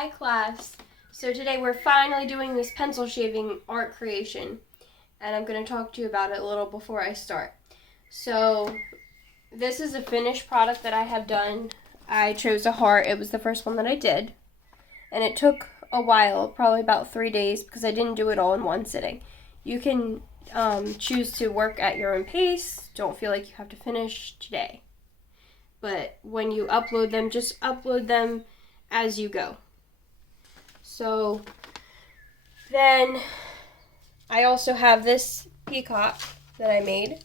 Hi class. So today we're finally doing this pencil shaving art creation, and I'm going to talk to you about it a little before I start. So this is a finished product that I have done. I chose a heart. It was the first one that I did, and it took a while, probably about 3 days, because I didn't do it all in one sitting. You can choose to work at your own pace. Don't feel like you have to finish today. But when you upload them, just upload them as you go. So then I also have this peacock that I made.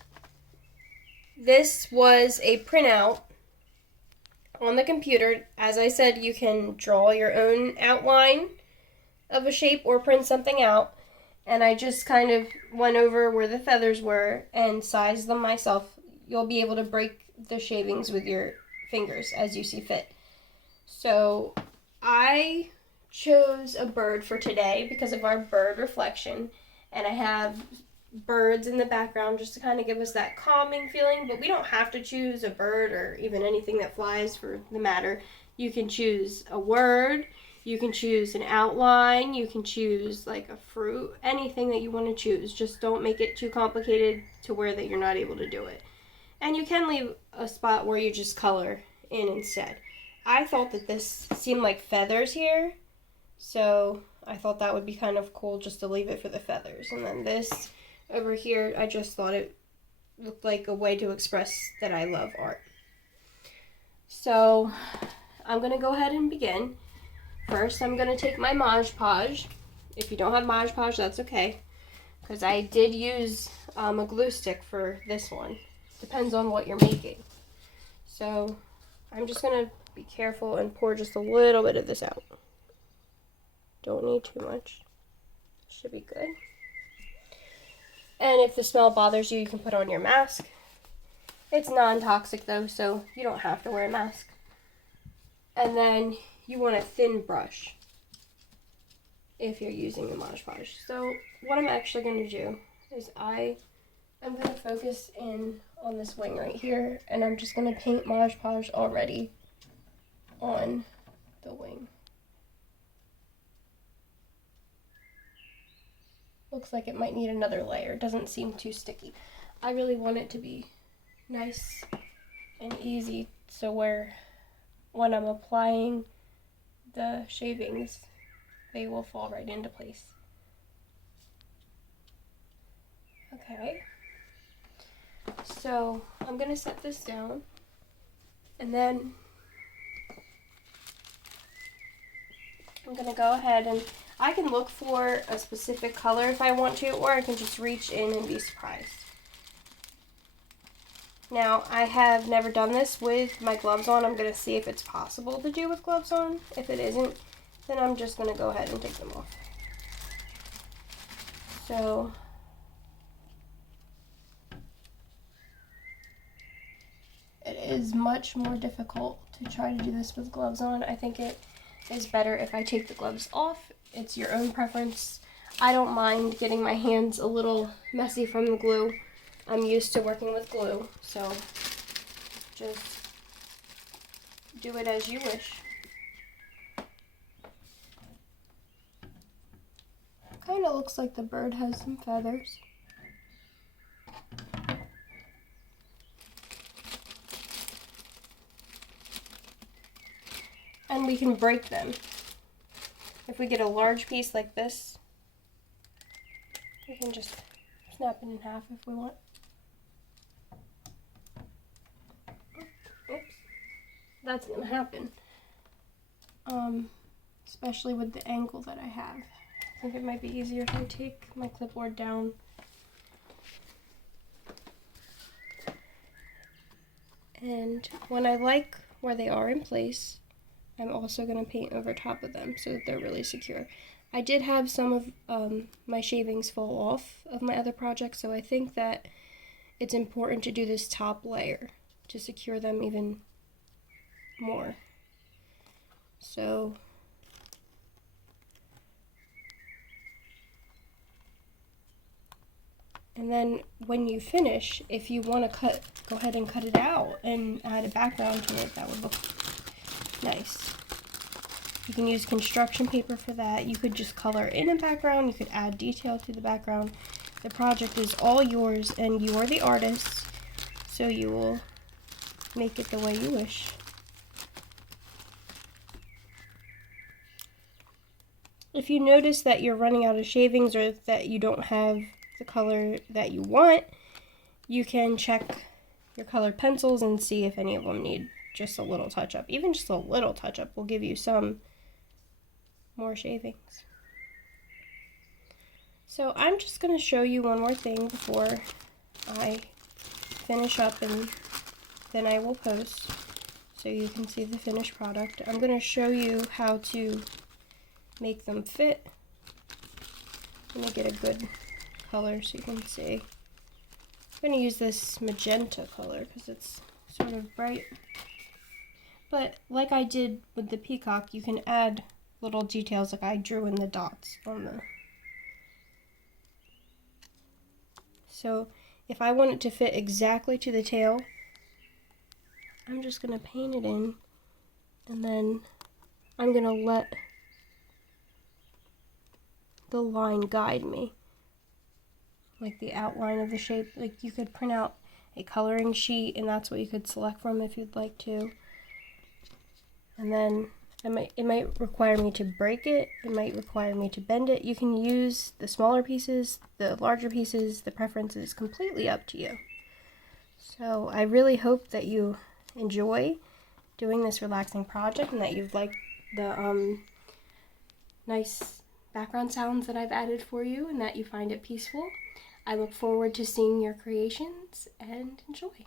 This was a printout on the computer. As I said, you can draw your own outline of a shape or print something out. And I just kind of went over where the feathers were and sized them myself. You'll be able to break the shavings with your fingers as you see fit. So I chose a bird for today because of our bird reflection, and I have birds in the background just to kind of give us that calming feeling, but we don't have to choose a bird or even anything that flies for the matter. You can choose a word, you can choose an outline, you can choose like a fruit, anything that you want to choose. Just don't make it too complicated to where that you're not able to do it. And you can leave a spot where you just color in instead. I thought that this seemed like feathers here, so I thought that would be kind of cool just to leave it for the feathers. And then this over here, I just thought it looked like a way to express that I love art. So I'm going to go ahead and begin. First, I'm going to take my Mod Podge. If you don't have Mod Podge, that's okay, because I did use a glue stick for this one. Depends on what you're making. So I'm just going to be careful and pour just a little bit of this out. Don't need too much. Should be good. And if the smell bothers you, you can put on your mask. It's non-toxic though, so you don't have to wear a mask. And then you want a thin brush if you're using the Mod Podge. So what I'm actually going to do is I'm going to focus in on this wing right here, and I'm just going to paint Mod Podge already on the wing. Looks like it might need another layer. It doesn't seem too sticky. I really want it to be nice and easy, so when I'm applying the shavings, they will fall right into place. Okay. So I'm going to set this down, and then I'm going to go ahead and I can look for a specific color if I want to, or I can just reach in and be surprised. Now, I have never done this with my gloves on. I'm going to see if it's possible to do with gloves on. If it isn't, then I'm just going to go ahead and take them off. So it is much more difficult to try to do this with gloves on. I think it is better if I take the gloves off. It's your own preference. I don't mind getting my hands a little messy from the glue. I'm used to working with glue, so just do it as you wish. Kind of looks like the bird has some feathers. And we can break them. If we get a large piece like this, we can just snap it in half if we want. Oops, that's gonna happen. Especially with the angle that I have. I think it might be easier if I take my clipboard down. And when I like where they are in place, I'm also going to paint over top of them so that they're really secure. I did have some of my shavings fall off of my other project, so I think that it's important to do this top layer to secure them even more. So and then when you finish, if you want to go ahead and cut it out and add a background to it. That would look nice. You can use construction paper for that. You could just color in a background. You could add detail to the background. The project is all yours, and you are the artist, so you will make it the way you wish. If you notice that you're running out of shavings or that you don't have the color that you want, you can check your colored pencils and see if any of them need just a little touch-up. Even just a little touch-up will give you some more shavings. So I'm just going to show you one more thing before I finish up, and then I will post so you can see the finished product. I'm going to show you how to make them fit. Let me get a good color so you can see. I'm going to use this magenta color because it's sort of bright. But like I did with the peacock, you can add little details like I drew in the dots on the... So if I want it to fit exactly to the tail, I'm just going to paint it in, and then I'm going to let the line guide me, like the outline of the shape. Like you could print out a coloring sheet, and that's what you could select from if you'd like to. And then it might require me to break it, it might require me to bend it. You can use the smaller pieces, the larger pieces, the preference is completely up to you. So I really hope that you enjoy doing this relaxing project and that you've liked the nice background sounds that I've added for you and that you find it peaceful. I look forward to seeing your creations, and enjoy.